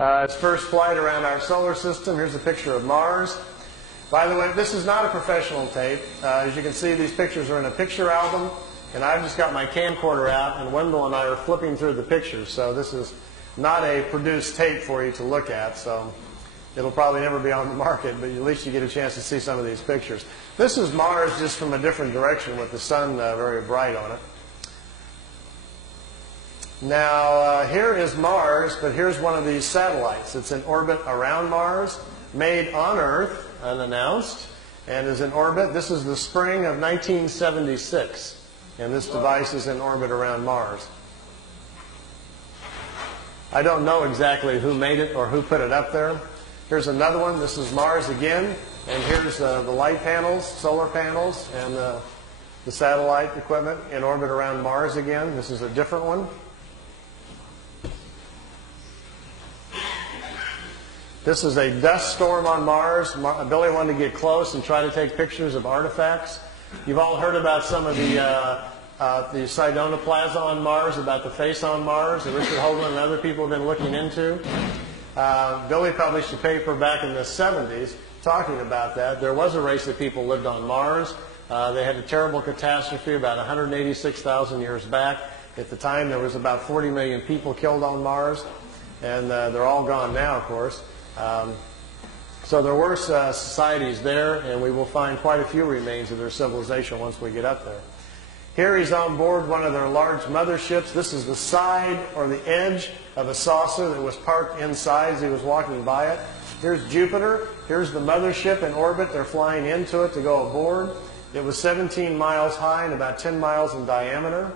Its first flight around our solar system. Here's a picture of Mars. By the way, this is not a professional tape. As you can see, these pictures are in a picture album, and I've just got my camcorder out, and Wendell and I are flipping through the pictures. So this is not a produced tape for you to look at, so it'll probably never be on the market, but at least you get a chance to see some of these pictures. This is Mars just from a different direction with the sun very bright on it. Now, here is Mars, but here's one of these satellites. It's in orbit around Mars, made on Earth, unannounced, and is in orbit. This is the spring of 1976, and this device is in orbit around Mars. I don't know exactly who made it or who put it up there. Here's another one. This is Mars again, and here's the light panels, solar panels, and the satellite equipment in orbit around Mars again. This is a different one. This is a dust storm on Mars. Billy wanted to get close and try to take pictures of artifacts. You've all heard about some of the Cydonia on Mars, about the face on Mars that Richard Hoagland and other people have been looking into. Billy published a paper back in the 70s talking about that. There was a race of people lived on Mars. They had a terrible catastrophe about 186,000 years back. At the time, there was about 40 million people killed on Mars, and they're all gone now, of course. So there were societies there, and we will find quite a few remains of their civilization once we get up there. Here he's on board one of their large motherships. This is the side or the edge of a saucer that was parked inside as he was walking by it. Here's Jupiter. Here's the mothership in orbit. They're flying into it to go aboard. It was 17 miles high and about 10 miles in diameter.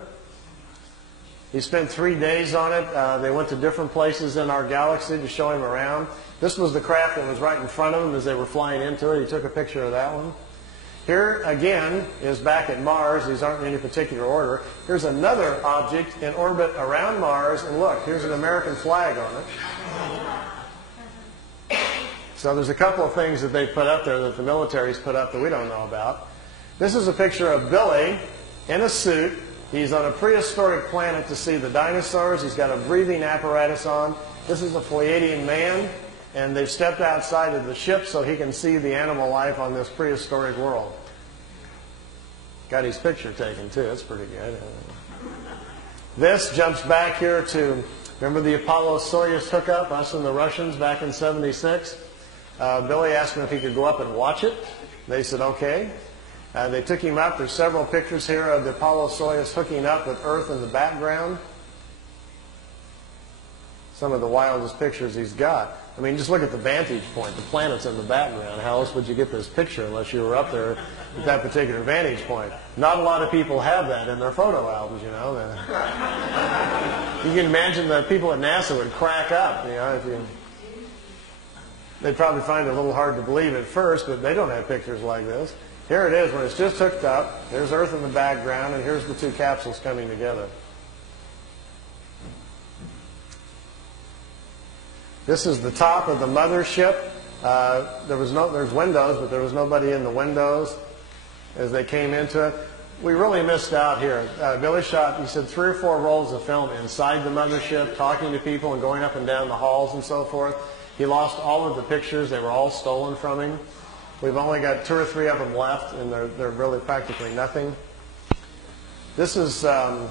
He spent 3 days on it. They went to different places in our galaxy to show him around. This was the craft that was right in front of him as they were flying into it. He took a picture of that one. Here, again, is back at Mars. These aren't in any particular order. Here's another object in orbit around Mars. And look, here's an American flag on it. So there's a couple of things that they put up there that the military's put up that we don't know about. This is a picture of Billy in a suit. He's on a prehistoric planet to see the dinosaurs. He's got a breathing apparatus on. This is a Pleiadian man, and they've stepped outside of the ship so he can see the animal life on this prehistoric world. Got his picture taken, too. That's pretty good. This jumps back here to, remember the Apollo-Soyuz hookup, us and the Russians back in '76? Billy asked him if he could go up and watch it. They said, okay. They took him up. There's several pictures here of the Apollo-Soyuz hooking up with Earth in the background. Some of the wildest pictures he's got. I mean, just look at the vantage point. The planet's in the background. How else would you get this picture unless you were up there at that particular vantage point? Not a lot of people have that in their photo albums, you know. You can imagine the people at NASA would crack up, you know. They'd probably find it a little hard to believe at first, but they don't have pictures like this. Here it is when it's just hooked up. There's Earth in the background, and here's the two capsules coming together. This is the top of the mothership. There's windows, but there was nobody in the windows as they came into it. We really missed out here. Billy shot, he said, 3 or 4 rolls of film inside the mothership, talking to people and going up and down the halls and so forth. He lost all of the pictures. They were all stolen from him. We've only got 2 or 3 of them left, and they're really practically nothing. This is a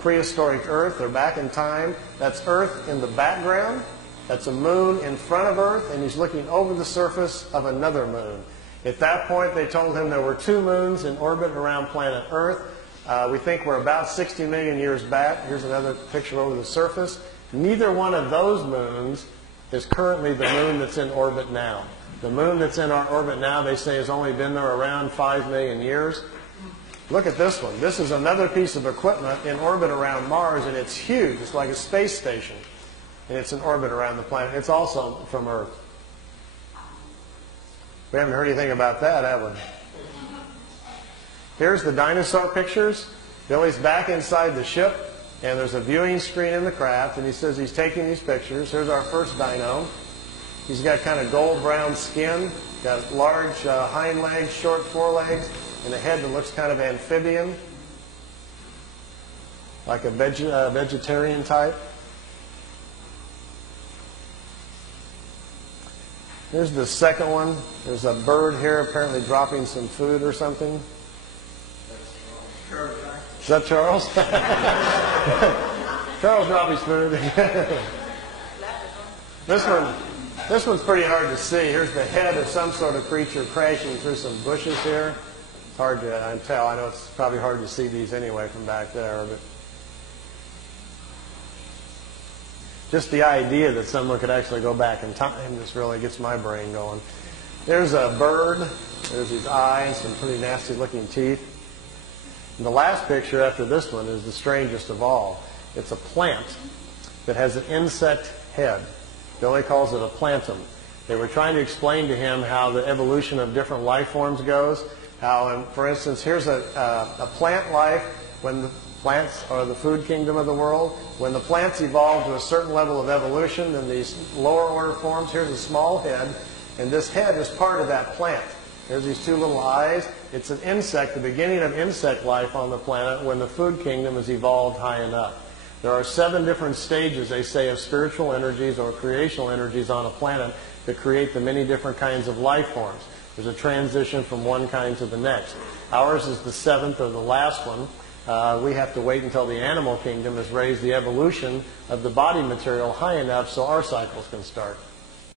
prehistoric Earth. They're back in time. That's Earth in the background. That's a moon in front of Earth, and he's looking over the surface of another moon. At that point, they told him there were 2 moons in orbit around planet Earth. We think we're about 60 million years back. Here's another picture over the surface. Neither one of those moons is currently the moon that's in orbit now. The moon that's in our orbit now, they say, has only been there around 5 million years. Look at this one. This is another piece of equipment in orbit around Mars, and it's huge. It's like a space station, and it's in orbit around the planet. It's also from Earth. We haven't heard anything about that, have we? Here's the dinosaur pictures. Billy's back inside the ship, and there's a viewing screen in the craft, and he says he's taking these pictures. Here's our first dino. He's got kind of gold-brown skin, got large hind legs, short forelegs, and a head that looks kind of amphibian, like a vegetarian type. Here's the second one. There's a bird here apparently dropping some food or something. Is that Charles? Charles dropped his food. This one's pretty hard to see. Here's the head of some sort of creature crashing through some bushes here. It's hard to tell. I know it's probably hard to see these anyway from back there, but just the idea that someone could actually go back in time just really gets my brain going. There's a bird. There's his eyes, some pretty nasty looking teeth. And the last picture after this one is the strangest of all. It's a plant that has an insect head. Billy calls it a plantum. They were trying to explain to him how the evolution of different life forms goes. How, for instance, here's a plant life when the plants are the food kingdom of the world. When the plants evolve to a certain level of evolution, then these lower order forms, here's a small head, and this head is part of that plant. There's these two little eyes. It's an insect, the beginning of insect life on the planet when the food kingdom has evolved high enough. There are 7 different stages, they say, of spiritual energies or creational energies on a planet that create the many different kinds of life forms. There's a transition from one kind to the next. Ours is the 7th or the last one. We have to wait until the animal kingdom has raised the evolution of the body material high enough so our cycles can start.